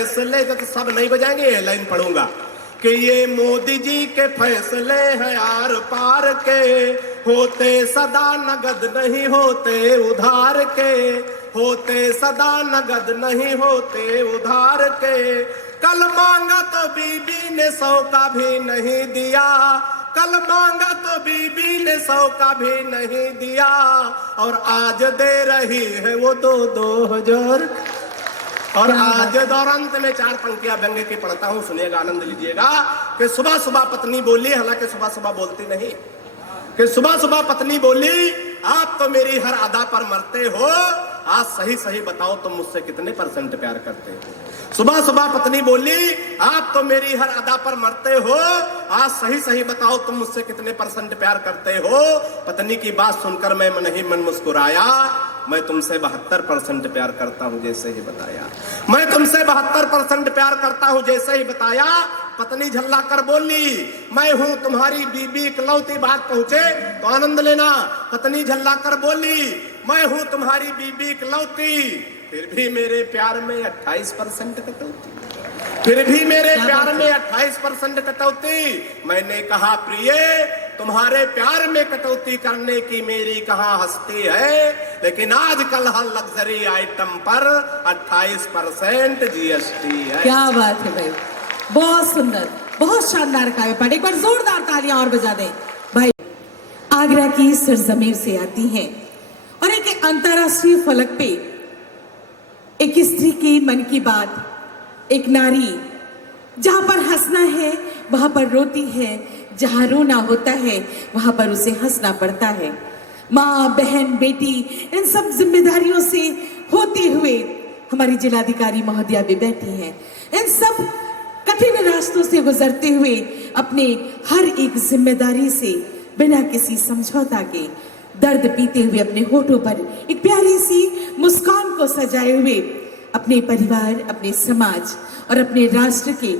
फैसले तो सब नहीं बजाएंगे, ये लाइन पढ़ूंगा कि ये मोदी जी के फैसले हैं आर पार के, होते सदा नगद नहीं होते उधार के, होते सदा नगद नहीं होते उधार के। कल मांगा तो बीबी ने 100 का भी नहीं दिया, कल मांगा तो बीबी ने 100 का भी नहीं दिया, और आज दे रही है वो 2-2 हजार। और आज दौरांत में 4 पंक्तियां व्यंग्य की पढ़ता हूं, सुनिएगा, आनंद लीजिएगा। कि सुबह सुबह पत्नी बोली, हालांकि सुबह सुबह बोलती नहीं, कि सुबह सुबह पत्नी बोली, आप तो मेरी हर अदा पर मरते हो, आज सही सही बताओ तुम मुझसे कितने % प्यार करते हो। सुबह सुबह पत्नी बोली, आप तो मेरी हर अदा पर मरते हो, आज सही सही बताओ तुम मुझसे कितने % प्यार करते हो। पत्नी की बात सुनकर मैं मन ही मन मुस्कुराया, मैं तुमसे 72% प्यार करता हूं जैसे ही बताया, मैं तुमसे 72% प्यार करता हूं जैसे ही बताया। पत्नी झल्ला कर बोली, मैं हूं तुम्हारी बीबी इकलौती, बात पहुंचे तो आनंद लेना। पत्नी झल्ला कर बोली, मैं हूं तुम्हारी बीबी इकलौती, फिर भी मेरे प्यार में 28% कटौती, फिर भी मेरे प्यार में 28% कटौती। मैंने कहा प्रिय, तुम्हारे प्यार में कटौती करने की मेरी कहां हस्ती है, लेकिन आजकल हर लग्जरी आइटम पर 28% GST है। क्या बात है भाई, बहुत सुंदर, बहुत शानदार काव्य पाठ। एक बार जोरदार तालियां और बजा दें भाई। आगरा की सरजमीन से आती हैं और एक अंतरराष्ट्रीय फलक पे एक स्त्री के मन की बात, एक नारी जहां पर हंसना है वहां पर रोती है, जहां रोना होता है वहां पर उसे हंसना पड़ता है। माँ, बहन, बेटी, इन सब जिम्मेदारियों से होते हुए हमारी जिलाधिकारी महोदया भी बैठी हैं। इन सब कठिन रास्तों से गुजरते हुए अपने हर एक जिम्मेदारी से बिना किसी समझौता के दर्द पीते हुए अपने होठों पर एक प्यारी सी मुस्कान को सजाए हुए अपने परिवार, अपने समाज और अपने राष्ट्र के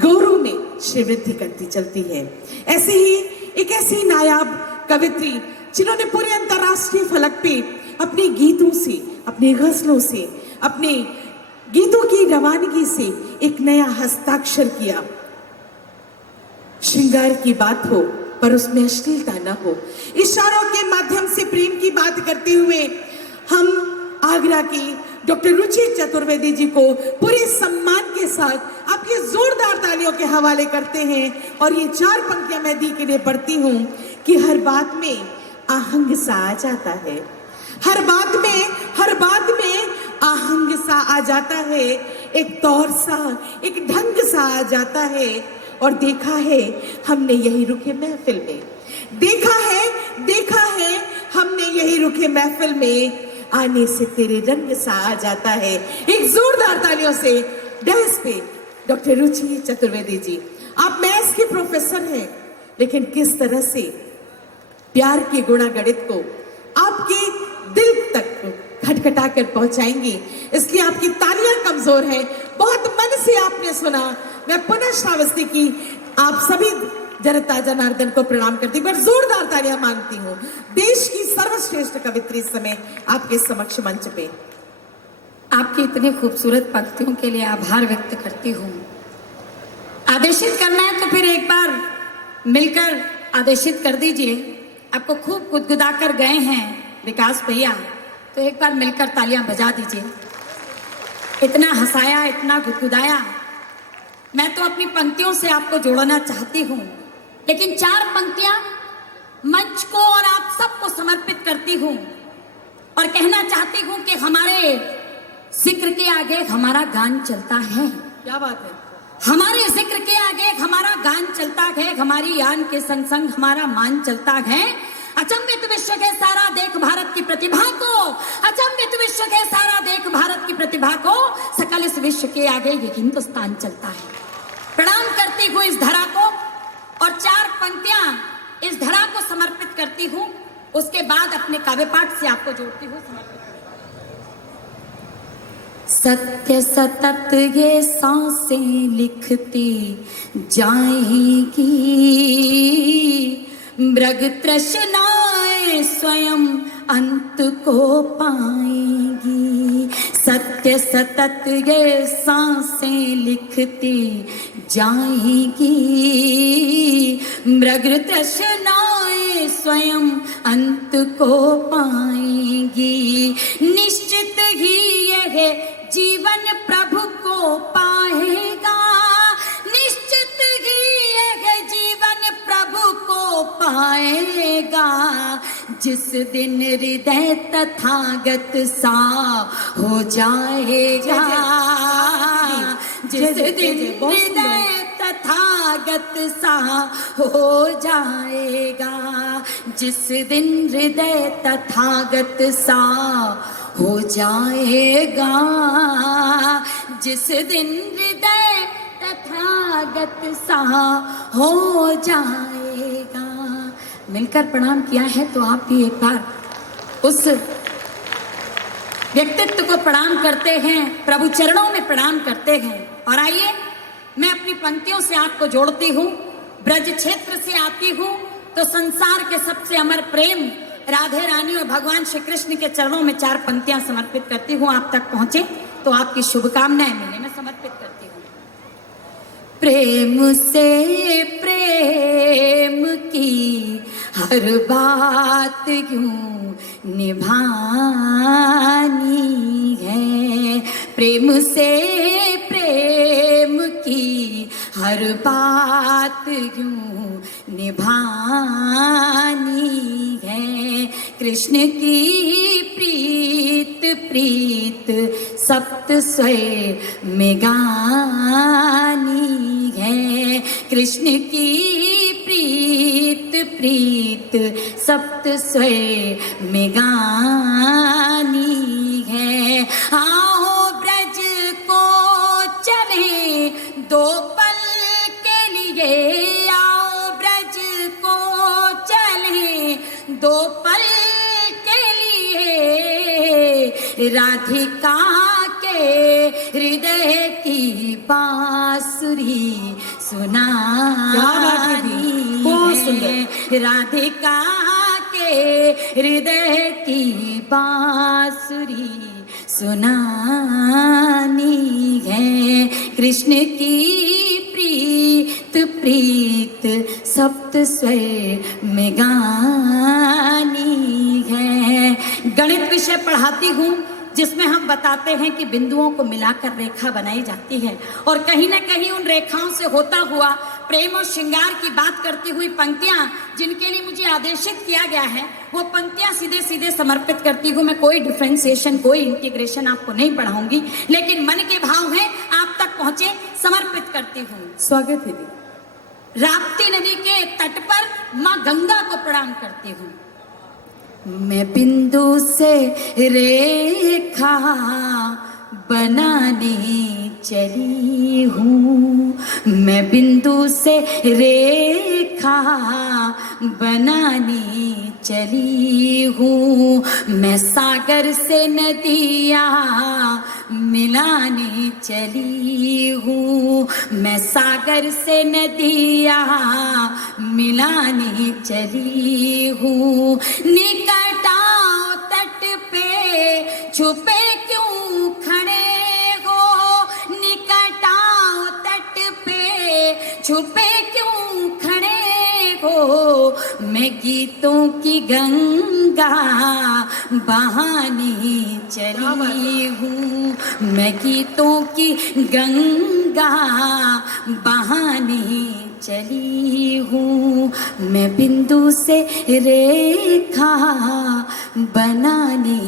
गौरव में श्रीवृद्धि करती चलती है। ऐसे ही एक ऐसी नायाब कवित्री जिन्होंने पूरे अंतरराष्ट्रीय फलक पे अपने गीतों से, अपने गजलों से, अपने गीतों की रवानगी से एक नया हस्ताक्षर किया। श्रृंगार की बात हो पर उसमें अश्लीलता न हो, इशारों के माध्यम से प्रेम की बात करते हुए हम आगरा की डॉक्टर रुचि चतुर्वेदी जी को पूरे सम्मान के साथ आपके जोरदार तालियों के हवाले करते हैं। और ये 4 पंक्तियां मैं दी के लिए पढ़ती हूं कि हर बात में आहंग सा आ जाता है, हर बात में आहंग सा आ जाता है, एक तौर सा, एक ढंग सा आ जाता है। और देखा है हमने यही रुखे महफिल में, देखा है हमने यही रुखे महफिल में, आने से तेरे रंग सा आ जाता है। एक जोरदार तालियों से डैश पे डॉक्टर रुचि चतुर्वेदी जी। आप मैथ्स के प्रोफेसर हैं, लेकिन किस तरह से प्यार के गुणागणित को आपके दिल तक खटखटा कर पहुंचाएंगी, इसलिए आपकी तालियां कमजोर हैं। बहुत मन से आपने सुना, मैं पुनः श्रावस्ती की आप सभी जनता जनार्दन को प्रणाम करती हूँ, जोरदार तालियां मांगती हूँ। देश की सर्वश्रेष्ठ कवित्री इस समय आपके समक्ष मंच पे। आपकी इतनी खूबसूरत पंक्तियों के लिए आभार व्यक्त करती हूँ। आदेशित करना है तो फिर एक बार मिलकर आदेशित कर दीजिए। आपको खूब गुदगुदा कर गए हैं विकास भैया, तो एक बार मिलकर तालियां बजा दीजिए। इतना हंसाया, इतना गुदगुदाया। मैं तो अपनी पंक्तियों से आपको जोड़ना चाहती हूँ, लेकिन 4 पंक्तियां मंच को और आप सबको समर्पित करती हूँ और कहना चाहती हूँ कि हमारे जिक्र के आगे हमारा गान चलता है। क्या बात है, हमारे जिक्र के आगे हमारा गान चलता है, हमारी यान के संग संग हमारा मान चलता है। अचंभित विश्व के सारा देख भारत की प्रतिभा को, अचंभित विश्व के सारा देख भारत की प्रतिभा को, सकल इस विश्व के आगे ये हिंदुस्तान चलता है। प्रणाम करती हूँ इस धरा को और 4 पंक्तियां इस धरा को समर्पित करती हूँ। उसके बाद अपने काव्य पाठ से आपको जोड़ती हूँ। सत्य सतत ये सांसें लिखती जाएगी, मृग तृष्णाएं स्वयं अंत को पाएंगी। सत्य सतत ये सांसें लिखती जाएंगी। मृग तृष्णाएं स्वयं अंत को पाएंगी। निश्चित ही यह जीवन प्रभु को पाएगा। निश्चित ही यह जीवन प्रभु को पाएगा। जिस दिन हृदय तथागत सा हो जाएगा। जिस दिन हृदय तथागत सा हो जाएगा। जिस दिन हृदय तथागत सा हो जाएगा। जिस दिन हृदय तथागत सा हो जाएगा। मिलकर प्रणाम किया है तो आप भी एक बार उस व्यक्तित्व को प्रणाम करते हैं, प्रभु चरणों में प्रणाम करते हैं। और आइए मैं अपनी पंक्तियों से आपको जोड़ती हूँ। ब्रज क्षेत्र से आती हूँ तो संसार के सबसे अमर प्रेम राधे रानी और भगवान श्री कृष्ण के चरणों में 4 पंक्तियां समर्पित करती हूँ। आप तक पहुंचे तो आपकी शुभकामनाएं मिले, मैं समर्पित करती हूँ। प्रेम से प्रेम की हर बात यूं निभानी है। प्रेम से प्रेम की हर बात यूं निभानी है। कृष्ण की प्रीत प्रीत सप्त स्वर में गानी है। कृष्ण की प्रीत प्रीत सप्त स्वर में गानी है। आओ ब्रज को चले 2 पल के लिए। आओ ब्रज को चले 2 पल के लिए। राधिका के हृदय की बांसुरी सुनानी है। राधिका के हृदय की बांसुरी सुनानी है। कृष्ण की प्रीत प्रीत सप्त स्वर में गानी है। गणित विषय पढ़ाती हूँ जिसमें हम बताते हैं कि बिंदुओं को मिलाकर रेखा बनाई जाती है और कहीं ना कहीं उन रेखाओं से होता हुआ प्रेम और श्रृंगार की बात करती हुई पंक्तियां जिनके लिए मुझे आदेशित किया गया है वो पंक्तियां सीधे सीधे समर्पित करती हूँ। मैं कोई डिफ्रेंसिएशन कोई इंटीग्रेशन आपको नहीं पढ़ाऊंगी, लेकिन मन के भाव हैं आप तक पहुंचे, समर्पित करती हूँ। स्वागत है दी। राप्ती नदी के तट पर माँ गंगा को प्रणाम करती हूँ। मैं बिंदु से रेखा बनाने चली हूँ। मैं बिंदु से रेखा बनाने चली हूँ। मैं सागर से नदियाँ मिलाने चली हूँ। मैं सागर से नदियाँ मिलाने चली हूँ। निकट आओ तट पे छुपे क्यों खड़े हो। निकट आओ तट पे छुपे क्यों खड़े हो। मैं गीतों की गंगा बहाने चली हूँ। मैं गीतों की गंगा बहाने चली हूँ। मैं बिंदु से रेखा बनाने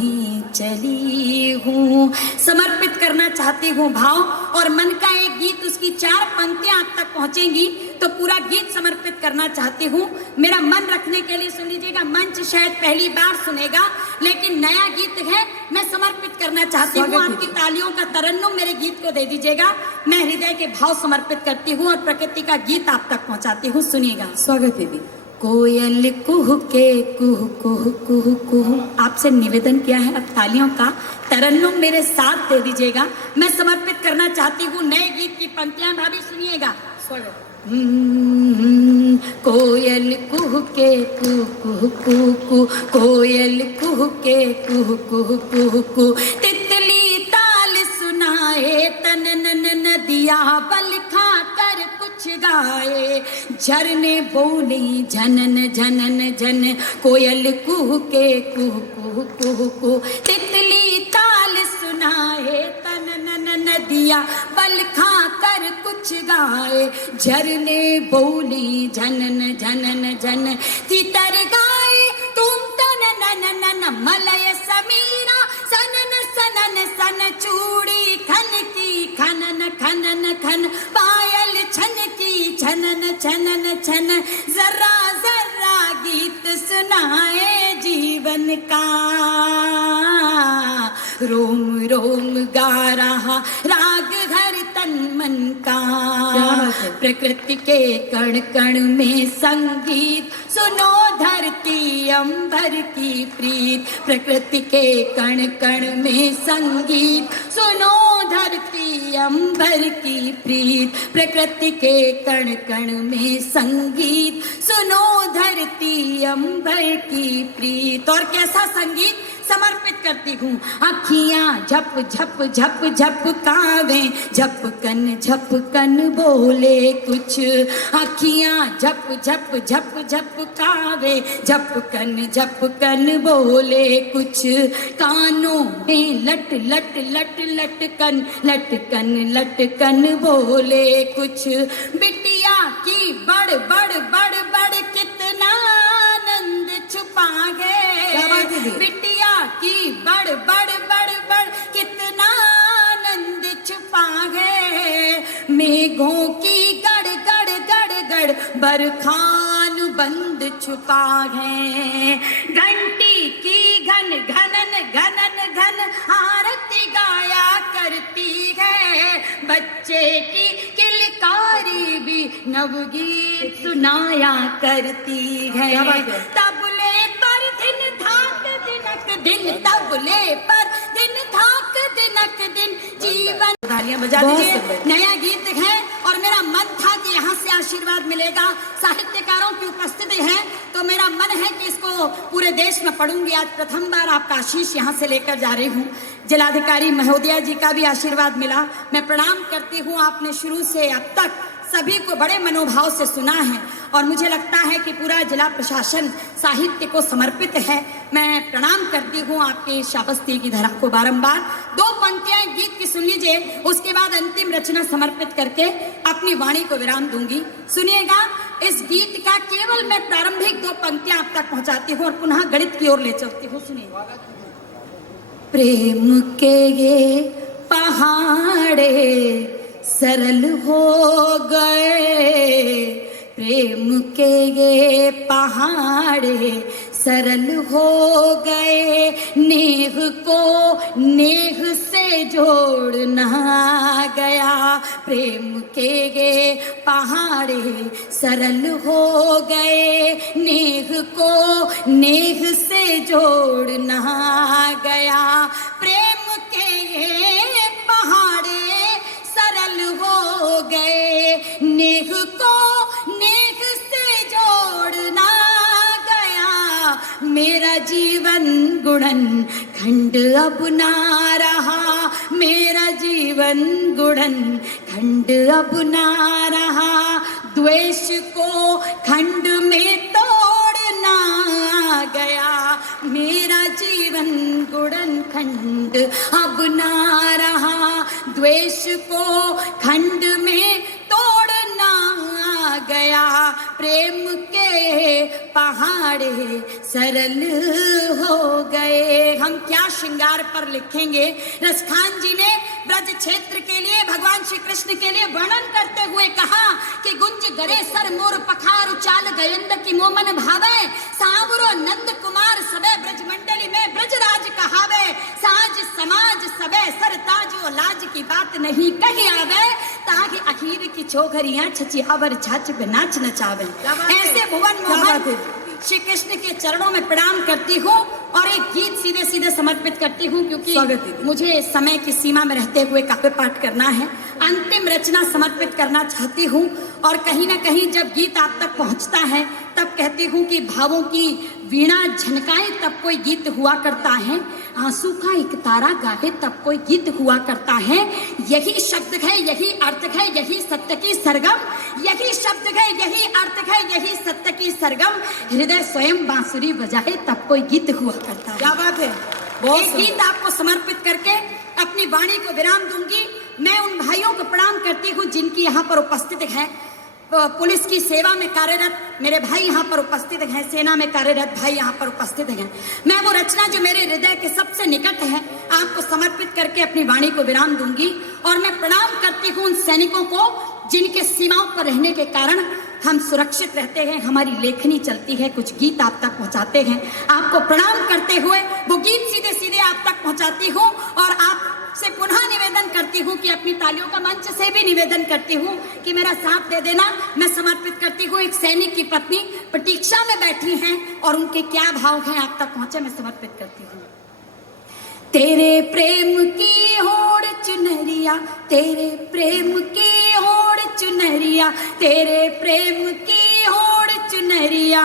चली हूँ। समर्पित करना चाहती हूँ भाव और मन का एक गीत, उसकी 4 पंक्तियां आप तक पहुंचेंगी तो पूरा गीत समर्पित करना चाहती हूँ। मेरा मन रखने के लिए सुन लीजिएगा, मंच शायद पहली बार सुनेगा लेकिन नया गीत है, मैं समर्पित करना चाहती हूँ। आपकी तालियों का तरन्नुम मेरे गीत को दे दीजिएगा। मैं हृदय के भाव समर्पित करती हूँ और प्रकृति का गीत आप तक पहुँचाती हूँ, सुनिएगा। स्वागत है दी। कोयल कुह के कुह कुह कुह कुह, आपसे निवेदन किया है अब तालियों का तरन्नुम मेरे साथ दे दीजिएगा। मैं समर्पित करना चाहती हूँ नए गीत की पंक्तियां, भाभी सुनिएगा। स्वागत। कोयल कुह के कुह कुह कुह कुह, कोयल कुह के कुह कुह कुह कुह, तितली ताल सुनाए तनन नदिया बल खा कर कुछ गाए, झरने बोली झनन झनन झन, कोयल कुह के कुह कुह कुह कुह, तितली ताल सुनाए तनन नदिया बल खा कर कुछ गाए, झरने बोली झनन झनन झन, तितर गाए तुम तनन नन, मलय समीरा सनन सनन सन, चूड़ी खन की खनन खनन खन, पायल छन की छनन छनन छन, जरा जरा गीत सुनाए जीवन का, रोम रोम गा रहा राग घर तन मन का, प्रकृति के कण कण में संगीत सुनो धरती अंबर की प्रीत, प्रकृति के कण कण में संगीत सुनो धरती अंबर की प्रीत, प्रकृति के कण कण में संगीत सुनो धरती अंबर की प्रीत। और कैसा संगीत समर्पित करती हूँ, अखियाँ झप झप झप झप कावे, झपकन बोले कुछ, अखियाँ झप झप झप झप कावे, झपकन बोले कुछ, कानों में लट लट लट लटकन बोले कुछ, बिटिया की बड़ बड़ बड़ बड़ कितना आनंद छुपा है, बिटिया की बड़ बड़ बड़ बड़ कितना आनंद छुपा है, मेघों की गड़ गड़ गड़ गड़ बरखान बंद छुपा है, घंटी की घन घनन घनन घन आरती गाया करती है, बच्चे की किलकारी भी नवगीत सुनाया करती है, तबले पर दिन धाक दिनक दिन, तबले पर दिन धाक दिनक दिन, जीवन तालियां बजा दीजिए। नया गीत है और मेरा मन था कि यहाँ से आशीर्वाद मिलेगा, साहित्यकारों की उपस्थिति है तो मेरा मन है कि इसको पूरे देश में पढ़ूंगी। आज प्रथम बार आपका आशीष यहाँ से लेकर जा रही हूँ। जिलाधिकारी महोदया जी का भी आशीर्वाद मिला, मैं प्रणाम करती हूँ। आपने शुरू से अब तक सभी को बड़े मनोभाव से सुना है और मुझे लगता है कि पूरा जिला प्रशासन साहित्य को समर्पित है। मैं प्रणाम करती हूँ आपके शाबस्ती की धरा को बारंबार। दो पंक्तियां गीत की सुन लीजिए, उसके बाद अंतिम रचना समर्पित करके अपनी वाणी को विराम दूंगी। सुनिएगा, इस गीत का केवल मैं प्रारंभिक दो पंक्तियां आप तक पहुंचाती हूँ और पुनः गणित की ओर ले चलती हूँ। सुनिए। प्रेम के ये पहाड़े सरल हो गए, प्रेम के ये पहाड़े सरल हो गए, नेह को नेह से जोड़ना गया, प्रेम के ये पहाड़े सरल हो गए, नेह को नेह से जोड़ना गया, प्रेम के ये पहाड़े सरल हो गए, नेह को नेह से जोड़ना गया, मेरा जीवन गुणन खंड अब ना रहा, मेरा जीवन गुणन खंड अब ना रहा, द्वेष को खंड में तोड़ना गया, मेरा जीवन गुणन खंड अब ना रहा, द्वेष को खंड में तोड़ना गया, प्रेम के पहाड़े सरल हो गए। हम क्या श्रृंगार पर लिखेंगे। रसखान जी ने ब्रज क्षेत्र के लिए भगवान श्री कृष्ण के लिए वर्णन करते हुए कहा कि गुंज गरे सर मोर पखार उचाल गयंद की मोमन भावे, सावरो नंद कुमार सबे ब्रज मंडली में ब्रजराज कहावे, साज समाज सबे सर ताजो लाज की बात नहीं कही आवे, ताकि अखीर की छोकरियां छचियावर छाछ पे नाच नचावे। ऐसे भुवन मोहन श्री कृष्ण के चरणों में प्रणाम करती हूँ और एक गीत सीधे सीधे समर्पित करती हूँ, क्योंकि मुझे समय की सीमा में रहते हुए काव्य पाठ करना है। अंतिम रचना समर्पित करना चाहती हूँ और कहीं ना कहीं जब गीत आप तक पहुंचता है तब कहती हूँ कि भावों की वीणा झनकाए तब कोई गीत हुआ करता है, आंसू का एक तारा गाए तब कोई गीत हुआ करता है। यही शब्द है, यही अर्थ है, यही सत्य की सरगम, यही शब्द है, यही अर्थ है, यही सत्य की सरगम। हृदय स्वयं बांसुरी बजाए तब कोई गीत हुआ करता है। क्या बात है, एक गीत आपको समर्पित करके अपनी वाणी को विराम दूंगी। मैं उन भाइयों को प्रणाम करती हूँ जिनकी यहाँ पर उपस्थित है, पुलिस की सेवा में कार्यरत मेरे भाई यहाँ पर उपस्थित हैं, सेना में कार्यरत भाई यहाँ पर उपस्थित हैं। मैं वो रचना जो मेरे हृदय के सबसे निकट है आपको समर्पित करके अपनी वाणी को विराम दूंगी। और मैं प्रणाम करती हूँ उन सैनिकों को जिनके सीमाओं पर रहने के कारण हम सुरक्षित रहते हैं, हमारी लेखनी चलती है, कुछ गीत आप तक पहुंचाते हैं। आपको प्रणाम करते हुए वो गीत सीधे सीधे आप तक पहुंचाती हूँ और आपसे पुनः निवेदन करती हूँ कि अपनी तालियों का मंच से भी निवेदन करती हूँ कि मेरा साथ दे देना। मैं समर्पित करती हूँ एक सैनिक की पत्नी प्रतीक्षा में बैठी हैं और उनके क्या भाव हैं आप तक पहुंचे, मैं समर्पित करती हूँ। तेरे प्रेम की होड़ चुनरिया, तेरे प्रेम की होड़ चुनरिया, तेरे प्रेम की होड़ चुनरिया,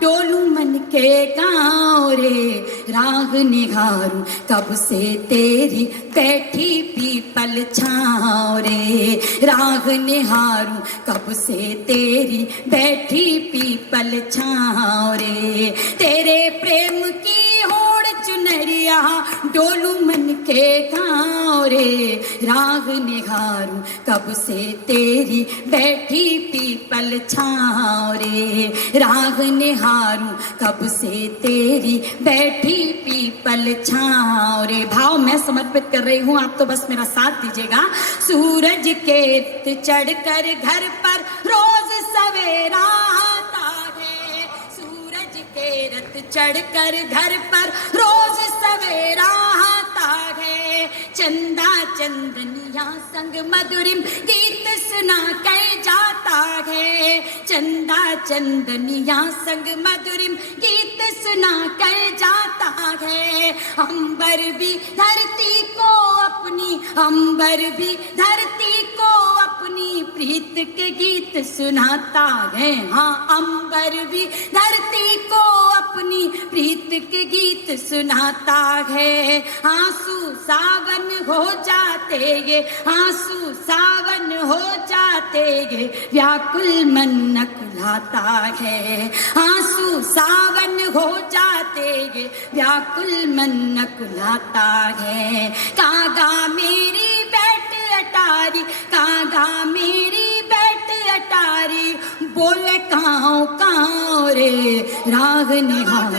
डोलू मन के गाँव रे, राग निहारूं कब से तेरी बैठी पीपल छाँव रे, राग निहारूं कब से तेरी बैठी पीपल छाँव रे। तेरे प्रेम की होड़ चुनरिया, डोलू मन के गाँव रे, राग निहारूं कब से तेरी बैठी पीपल छाँव रे, राग निहारूं कब से तेरी बैठी पीपल छाँव रे। भाव मैं समर्पित कर रही हूँ, आप तो बस मेरा साथ दीजिएगा। सूरज के चढ़कर घर पर रोज सवेरा आता है, सूरज के रथ चढ़कर घर पर रोज सवेरा आता है, चंदा चंदनिया संग मधुरिम गीत सुना कर जाता है, चंदा चंदनिया संग मधुरिम गीत सुना कर जाता है। अंबर भी धरती को अपनी, अंबर भी धरती को अपनी प्रीत के गीत सुनाता है। हाँ, अंबर भी धरती को अपनी प्रीत के गीत सुनाता है। आंसू सावन हो जाते ये, आंसू सावन हो जाते ये, व्याकुल मन न कुलाता है, आंसू सावन हो जाते ये, व्याकुल मन न कुलाता है। कागा मेरी बैठ अटारी, कागा मेरी बैठ अटारी, बोले काँव काँव रे, राग निहार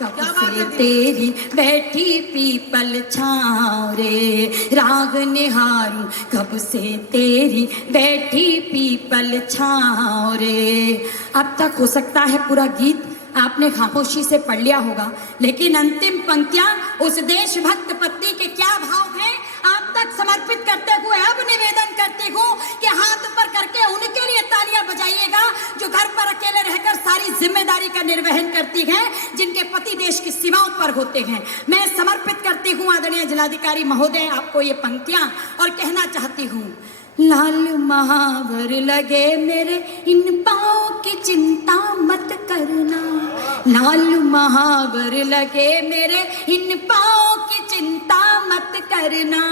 कब से तेरी बैठी पीपल छाँव रे, राग निहारूं कब से तेरी बैठी पीपल छाँव रे। अब तक हो सकता है पूरा गीत आपने खामोशी से पढ़ लिया होगा, लेकिन अंतिम पंक्तियां उस देशभक्त पत्नी के क्या भाव हैं आप तक समर्पित करते हुए अब निवेदन करती हूँ कि हाथ ऊपर करके उनके लिए तालियां बजाइएगा जो घर पर अकेले रहकर सारी जिम्मेदारी का निर्वहन करती हैं, जिनके पति देश की सीमाओं पर होते हैं। मैं समर्पित करती हूँ आदरणीय जिलाधिकारी महोदय आपको ये पंक्तियां और कहना चाहती हूँ। लाल महावर लगे मेरे इन पाँव की चिंता मत करना, लाल महावर लगे मेरे इन पाँव की चिंता मत करना,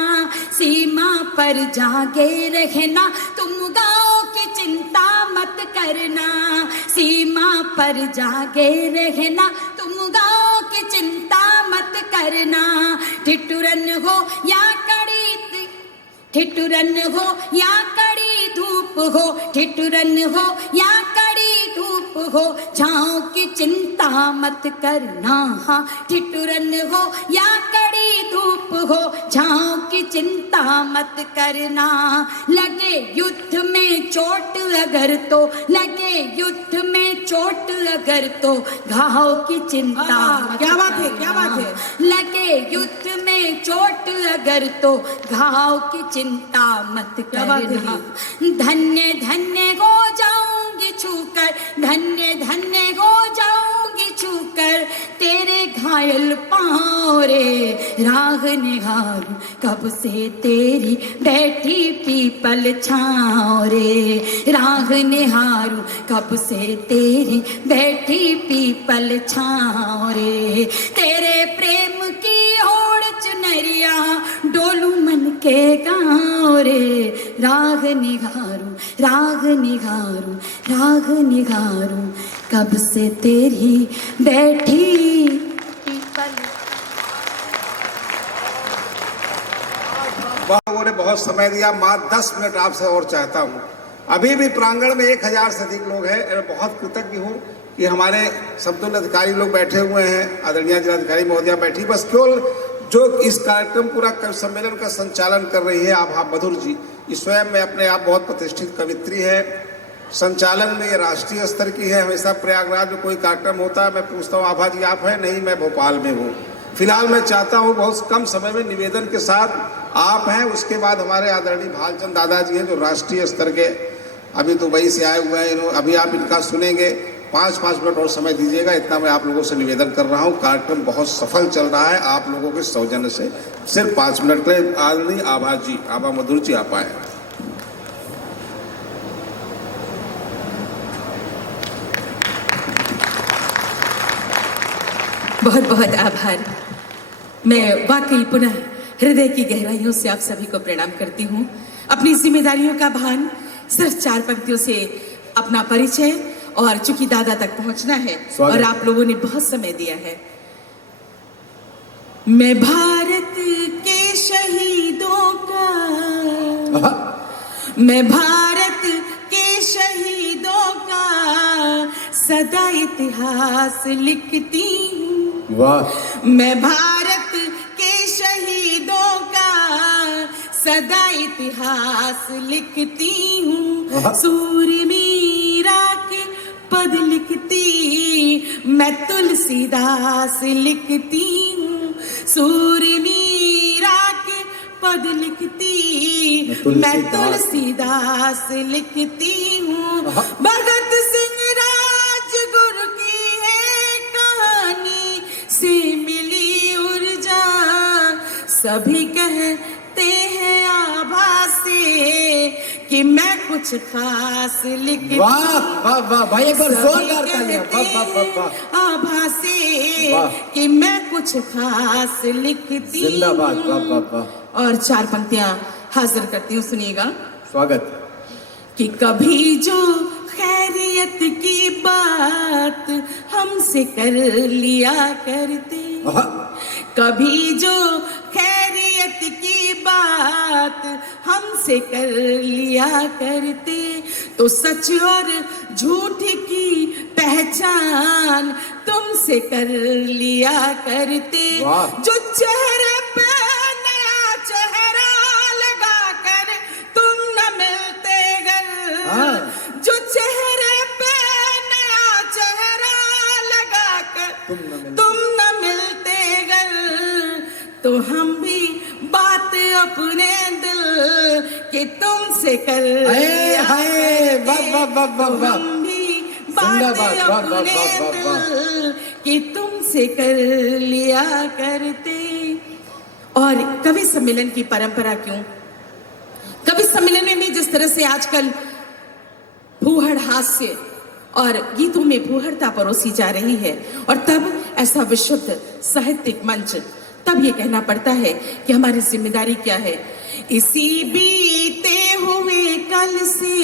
सीमा पर जागे रहना तुम गाँव की चिंता मत करना, सीमा पर जागे रहना तुम गाँव की चिंता मत करना। ठिठुरन हो या कड़ी, ठिठुरन हो या कड़ी धूप हो, ठिठुरन हो या कड़ी धूप हो, छाँव की चिंता मत करना। हाँ, ठिठुरन हो या कड़ी धूप हो, छाँव की चिंता मत करना। लगे युद्ध में चोट अगर तो, लगे युद्ध में चोट अगर तो, घाव की चिंता मत क्या बात है, क्या बात है। लगे युद्ध में चोट अगर तो, घाव की चिंता मत करना। धन्य धन्य हो जाऊंगी छूकर, धन्य धन्य हो जाऊंगी छूकर, तेरे घायल पाँव रे, राह निहारूं कब से तेरी बैठी पीपल छाँव रे, राह निहारूं कब से तेरी बैठी पीपल छाँव रे, तेरे प्रेम की होड़ चुनरिया डोलू मन के गाँव रे, राग निगारूं राग निगारूं राग निगारूं कब से तेरी बैठी पीपल। लोगों ने बहुत समय दिया, मात्र 10 मिनट आपसे और चाहता हूँ। अभी भी प्रांगण में 1000 से अधिक लोग हैं। मैं बहुत कृतज्ञ हूँ कि हमारे समतुल्य अधिकारी लोग बैठे हुए हैं, आदरणीय जिलाधिकारी महोदया बैठी, बस केवल जो इस कार्यक्रम पूरा सम्मेलन का संचालन कर रही है आभा मधुर जी, ये स्वयं में अपने आप बहुत प्रतिष्ठित कवित्री है। संचालन में ये राष्ट्रीय स्तर की है। हमेशा प्रयागराज में कोई कार्यक्रम होता है मैं पूछता हूँ आभा जी आप हैं? नहीं, मैं भोपाल में हूँ। फिलहाल मैं चाहता हूँ बहुत कम समय में निवेदन के साथ आप हैं, उसके बाद हमारे आदरणीय भालचंद दादाजी हैं जो राष्ट्रीय स्तर के अभी दुबई से आए हुए हैं, अभी आप इनका सुनेंगे। 5-5 मिनट और समय दीजिएगा, इतना मैं आप लोगों से निवेदन कर रहा हूँ। कार्यक्रम बहुत सफल चल रहा है आप लोगों के सौजन्य से। सिर्फ 5 मिनट के लिए आदरणीय आभा जी, आभा मधुर जी आप आए। बहुत बहुत आभार। मैं वाकई पुनः हृदय की गहराइयों से आप सभी को प्रणाम करती हूँ। अपनी जिम्मेदारियों का भान, सिर्फ 4 पंक्तियों से अपना परिचय और चूंकि दादा तक पहुंचना है और आप लोगों ने बहुत समय दिया है। मैं भारत के शहीदों का, मैं भारत के शहीदों का सदा इतिहास लिखती हूँ। वाह। मैं भारत के शहीदों का सदा इतिहास लिखती हूँ। सूर्य मीरा के पद लिखती मैं तुलसीदास लिखती हूँ। सूर्य मीरा के पद लिखती मैं तुलसीदास लिखती हूँ। भगत सिंह राजगुरु की है कहानी से मिली ऊर्जा, सभी कहते हैं आभा से कि मैं कुछ खास लिखती। वाह वाह वाह भाई, एक बार जोरदार तालियां। वाह वाह वाह वाह। आभा से कि मैं कुछ खास लिखती। जिंदाबाद। वाह वाह वाह। और 4 पंक्तियां हाजिर करती हूँ, सुनिएगा। स्वागत। कि कभी जो खैरियत की बात हमसे कर लिया करते, कभी जो खैरियत की बात हमसे कर लिया करते, तो सच और झूठ की पहचान तुमसे कर लिया करते। जो चेहरे पे नया चेहरा लगा कर तुम न मिलते गर, जो चेहरे पे नया चेहरा लगा कर तुम न मिलते गर, तो हम भी बात अपने दिल कि तुमसे कर लिया करते। हम भी बात अपने दिल कि तुमसे कर लिया करते। और कवि सम्मेलन की परंपरा क्यों? कवि सम्मेलन में भी जिस तरह से आजकल फूहड़ हास्य और गीतों में फूहड़ता परोसी जा रही है, और तब ऐसा विशुद्ध साहित्यिक मंच, तब ये कहना पड़ता है कि हमारी जिम्मेदारी क्या है। इसी बीते हुए कल से,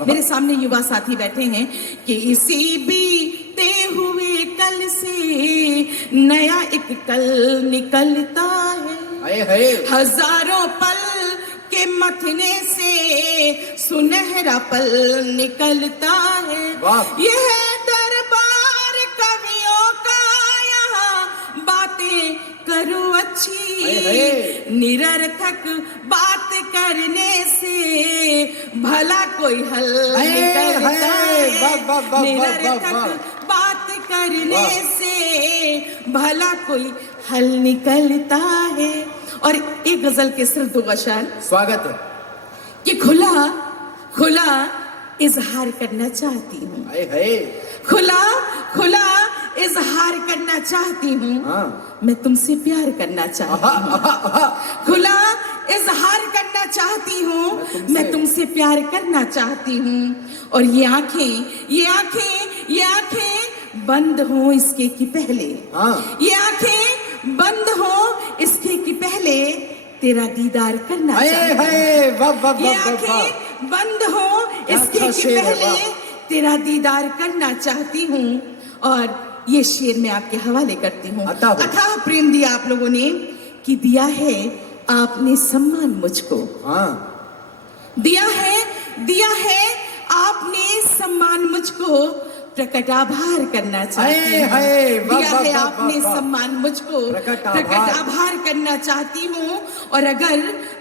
मेरे सामने युवा साथी बैठे हैं, कि इसी बीते हुए कल से नया एक कल निकलता है। हजारों पल के मथने से सुनहरा पल निकलता है। यह दरबार कवियों का, यहाँ बातें करो अच्छी, निरर्थक बात करने से भला कोई हल निकलता है। निरर्थक बात करने से भला कोई हल निकलता है। और एक गजल के सिर्फ 2 अशआर। स्वागत है। कि खुला खुला इजहार करना चाहती हूँ, खुला खुला इजहार करना चाहती हूँ, हाँ। मैं तुमसे प्यार करना चाहती हूँ। खुला इजहार करना चाहती हूँ, मैं तुमसे प्यार करना चाहती हूँ। और ये आंखें, ये आंखें, ये आंखें बंद हो इसके कि पहले, ये आंखें बंद हो इसके कि पहले तेरा दीदार करना चाहती हूँ। ये आंखें बंद हो इसके कि पहले तेरा दीदार करना चाहती हूँ। और ये शेर मैं आपके हवाले करती हूँ। अथाह प्रेम दिया आप लोगों ने कि दिया है आपने सम्मान मुझको, दिया है आपने सम्मान मुझको, प्रकट आभार करना चाहती हूँ। दिया है आपने सम्मान मुझको, प्रकट आभार करना चाहती हूँ। और अगर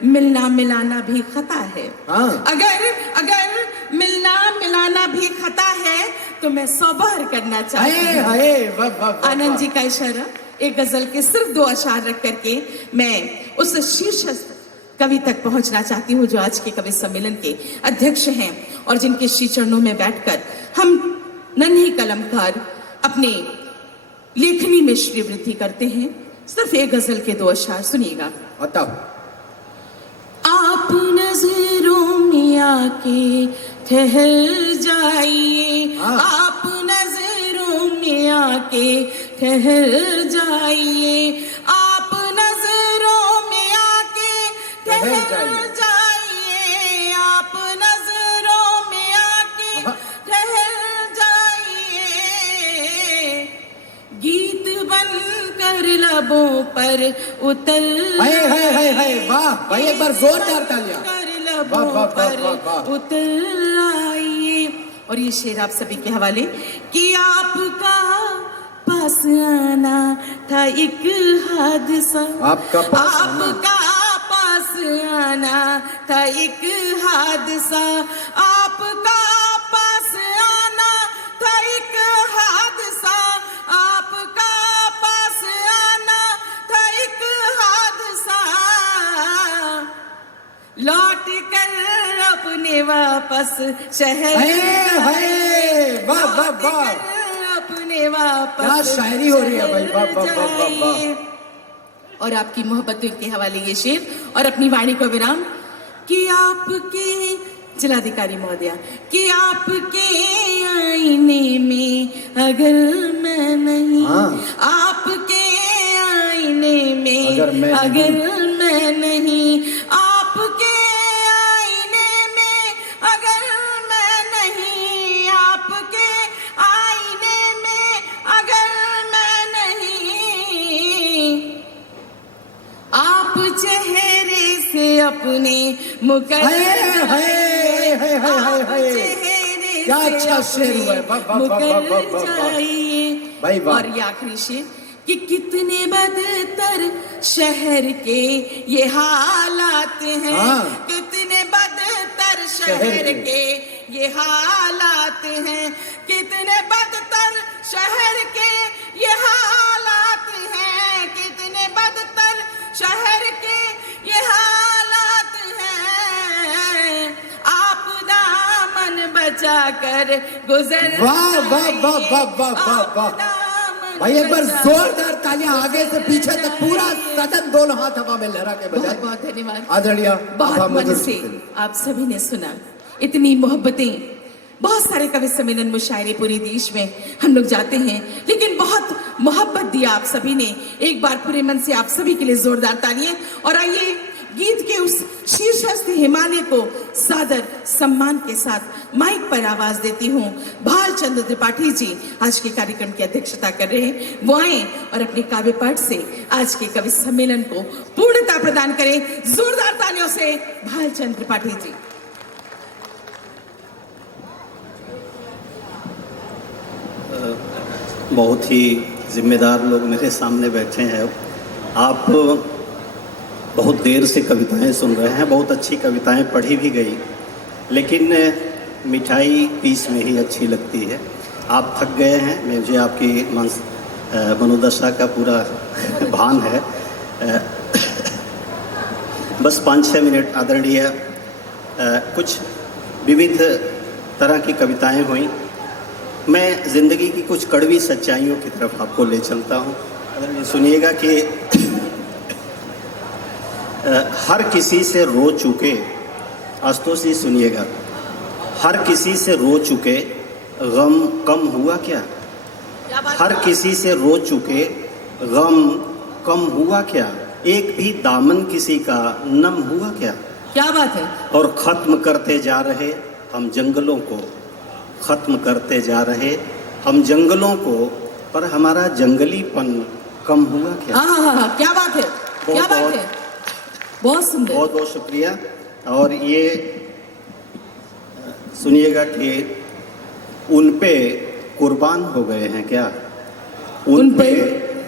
मिलना मिलाना भी खता है, अगर मिलना मिलाना भी खता है तो मैं 100 बार करना चाहती हूँ। आनंद जी का इशारा, एक गजल के सिर्फ 2 अशार रख करके मैं उस शीर्ष कवि तक पहुंचना चाहती हूँ जो आज के कवि सम्मेलन के अध्यक्ष हैं और जिनके श्री चरणों में बैठकर हम नन्हे कलमकार अपने लेखनी में श्री वृद्धि करते हैं। सिर्फ एक गजल के 2 अशार सुनिएगा। आप नजरों में आके ठहर जाइए, आप नजरों में आके ठहर जाइए, आप नजरों में आके ठहर जाइए, आप नजरों में आके ठहर जाइए। गीत बनकर लबों पर उतर, वाह भाई, एक बार जोरदार तालियां। लबों पर उतर आइए। और ये शेर आप सभी के हवाले कि आपका पास आना था एक हादसा, आपका पास आना था एक हादसा, आपका पास आना था एक हादसा, आपका पास आना था एक हादसा। लौट कर अपने वापस शहर, वाह वाह वाह, अपने वापस क्या शायरी हो रही है भाई, वाह वाह वाह वाह। और आपकी मोहब्बतों के हवाले ये शेर और अपनी वाणी को विराम कि आपके जिलाधिकारी महोदया, कि आपके आईने में अगर मैं नहीं, आपके आईने में अगर मैं नहीं, आपके आईने में अगर मैं नहीं, आपके आईने में अगर मैं नहीं, आप चेहरे से अपने मुकर, क्या अच्छा शेर हुआ है, भाई। और ये आखिरी शेर कि कितने बदतर शहर के ये हालात हैं, कितने बदतर शहर के ये हालात हैं, कितने बदतर शहर के ये हालात हैं, कितने बदतर शहर के ये हालात हैं। आप दामन बचा कर गुजर, वाह वाह वाह वाह वाह वाह भाई, एक बार जोरदार तालियां आगे से पीछे तक, पूरा सदन दोनों हाथ हवा में लहरा के बजाए। बहुत बहुत धन्यवाद आदरणीय। बहुत मन से आप सभी ने सुना, इतनी मोहब्बतें। बहुत सारे कवि सम्मेलन मुशायरे पूरे देश में हम लोग जाते हैं, लेकिन बहुत मोहब्बत दिया आप सभी ने। एक बार पूरे मन से आप सभी के लिए जोरदार तालियां। और आइए गीत के उस शीर्षस्थ हिमालय को सादर सम्मान के साथ माइक पर आवाज देती हूँ। भालचंद्र त्रिपाठी जी आज के कार्यक्रम की अध्यक्षता कर रहे हैं, वो आए और अपने काव्य पाठ से आज के कवि सम्मेलन को पूर्णता प्रदान करें। जोरदार तालियों से भालचंद्र त्रिपाठी जी। बहुत ही जिम्मेदार लोग मेरे सामने बैठे हैं। आप बहुत देर से कविताएं सुन रहे हैं, बहुत अच्छी कविताएं पढ़ी भी गई, लेकिन मिठाई पीस में ही अच्छी लगती है। आप थक गए हैं, मुझे आपकी मनोदशा का पूरा भान है। बस 5-6 मिनट आदरणीय। कुछ विविध तरह की कविताएं हुई, मैं ज़िंदगी की कुछ कड़वी सच्चाइयों की तरफ आपको ले चलता हूँ। अगर ये सुनिएगा कि हर किसी से रो चुके, आशुतोष जी सुनिएगा, हर किसी से रो चुके गम कम हुआ क्या? हर किसी से रो चुके गम कम हुआ क्या? एक भी दामन किसी का नम हुआ क्या? क्या बात है। और ख़त्म करते जा रहे हम जंगलों को, ख़त्म करते जा रहे हम जंगलों को, पर हमारा जंगलीपन कम हुआ क्या? हाँ, क्या बात है, क्या बात है, बहुत सुंदर। बहुत बहुत शुक्रिया। और ये सुनिएगा कि उन पे कुर्बान हो गए हैं क्या? उन पे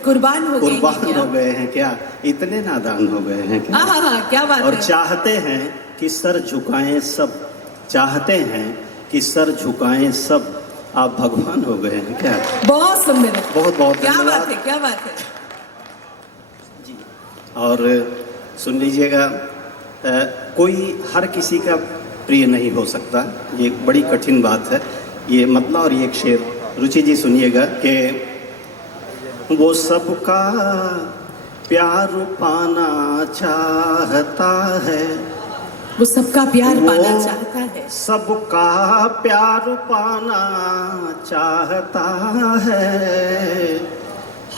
कुर्बान हो गए हैं कुर्बान क्या? हो गए हैं क्या? इतने नादान हो गए हैं क्या? हाँ, क्या बात और है। चाहते हैं कि सर झुकाएं सब, चाहते हैं कि सर झुकाएं सब, आप भगवान हो गए हैं क्या? बहुत सुंदर है, बहुत बहुत क्या बात धन्यवाद। है, क्या बात है। और सुन लीजिएगा, कोई हर किसी का प्रिय नहीं हो सकता, ये एक बड़ी कठिन बात है। ये मतलब, और ये एक शेर रुचि जी सुनिएगा कि वो सबका प्यार पाना चाहता है, वो सबका प्यार वो पाना चाहता है, सबका प्यार पाना चाहता है,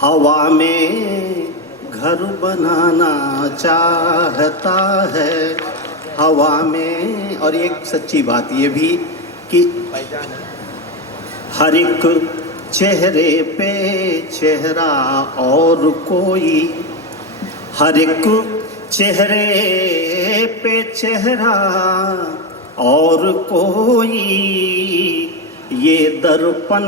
हवा में घर बनाना चाहता है, हवा में। और एक सच्ची बात ये भी कि हर एक चेहरे पे चेहरा और कोई, हर एक चेहरे पे चेहरा और कोई, ये दर्पण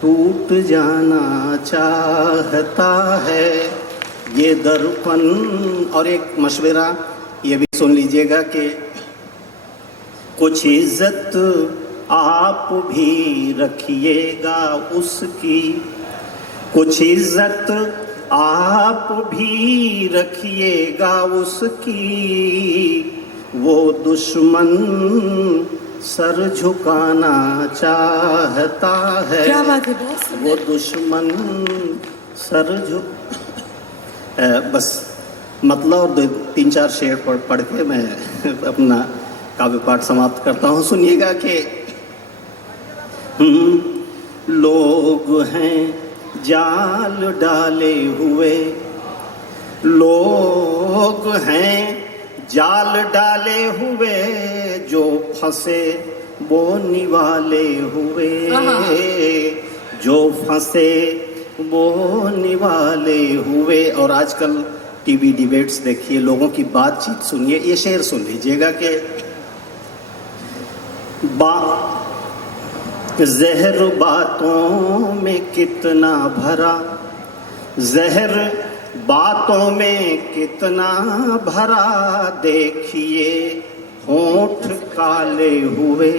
टूट जाना चाहता है, ये दर्पण। और एक मशवरा ये भी सुन लीजिएगा कि कुछ इज्जत आप भी रखिएगा उसकी, कुछ इज्जत आप भी रखिएगा उसकी, वो दुश्मन सर झुकाना चाहता है। क्या बात है, बहुत सुंदर। वो दुश्मन सर झुक। बस मतलब 3-4 शेर पढ़ के मैं अपना काव्य पाठ समाप्त करता हूँ। सुनिएगा कि लोग हैं जाल डाले हुए, लोग हैं जाल डाले हुए, जो फंसे वो निवाले हुए, जो फंसे वो निवाले हुए। और आजकल टीवी डिबेट्स देखिए, लोगों की बातचीत सुनिए। ये शेर सुन लीजिएगा कि जहर बातों में कितना भरा, जहर बातों में कितना भरा, देखिए होंठ काले हुए,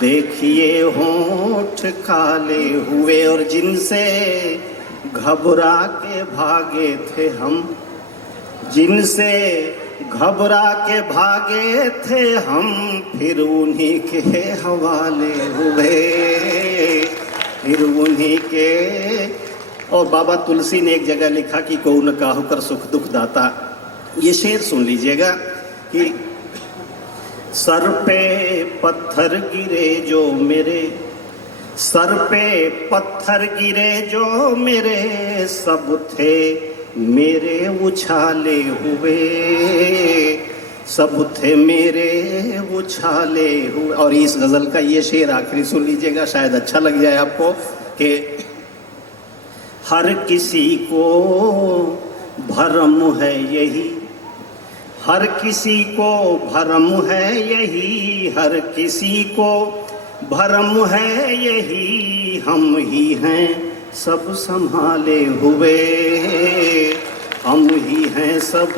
देखिए होंठ काले हुए। और जिनसे घबरा के भागे थे हम, जिनसे घबरा के भागे थे हम, फिर उन्हीं के हवाले हुए, फिर उन्हीं के। और बाबा तुलसी ने एक जगह लिखा कि को न काहू कर सुख दुख दाता। ये शेर सुन लीजिएगा कि सर पे पत्थर गिरे जो मेरे, सर पे पत्थर गिरे जो मेरे, सब थे मेरे उछाले हुए, सब थे मेरे उछाले हुए। और इस गज़ल का ये शेर आखिरी सुन लीजिएगा, शायद अच्छा लग जाए आपको कि हर किसी को भरम है यही, हर किसी को भरम है यही, हर किसी को भरम है यही, हम ही हैं सब संभाले हुए, हम ही हैं सब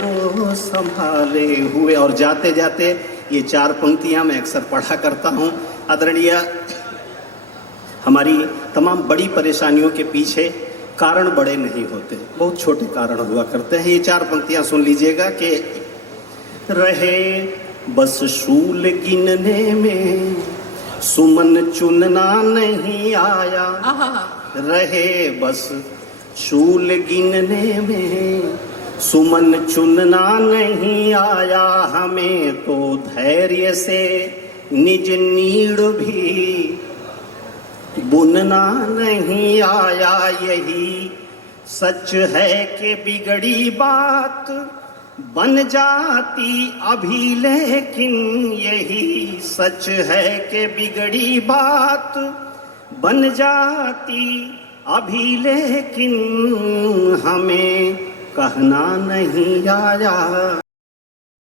संभाले हुए। और जाते जाते ये 4 पंक्तियां मैं अक्सर पढ़ा करता हूँ। आदरणीय, हमारी तमाम बड़ी परेशानियों के पीछे कारण बड़े नहीं होते, बहुत छोटे कारण हुआ करते हैं। ये 4 पंक्तियां सुन लीजिएगा कि रहे बस शूल गिनने में, सुमन चुनना नहीं आया, रहे बस शूल गिनने में। सुमन चुनना नहीं आया, हमें तो धैर्य से निज नीड़ भी बुनना नहीं आया। यही सच है कि बिगड़ी बात बन जाती अभी, लेकिन यही सच है कि बिगड़ी बात बन जाती अभी, लेकिन हमें कहना नहीं आया।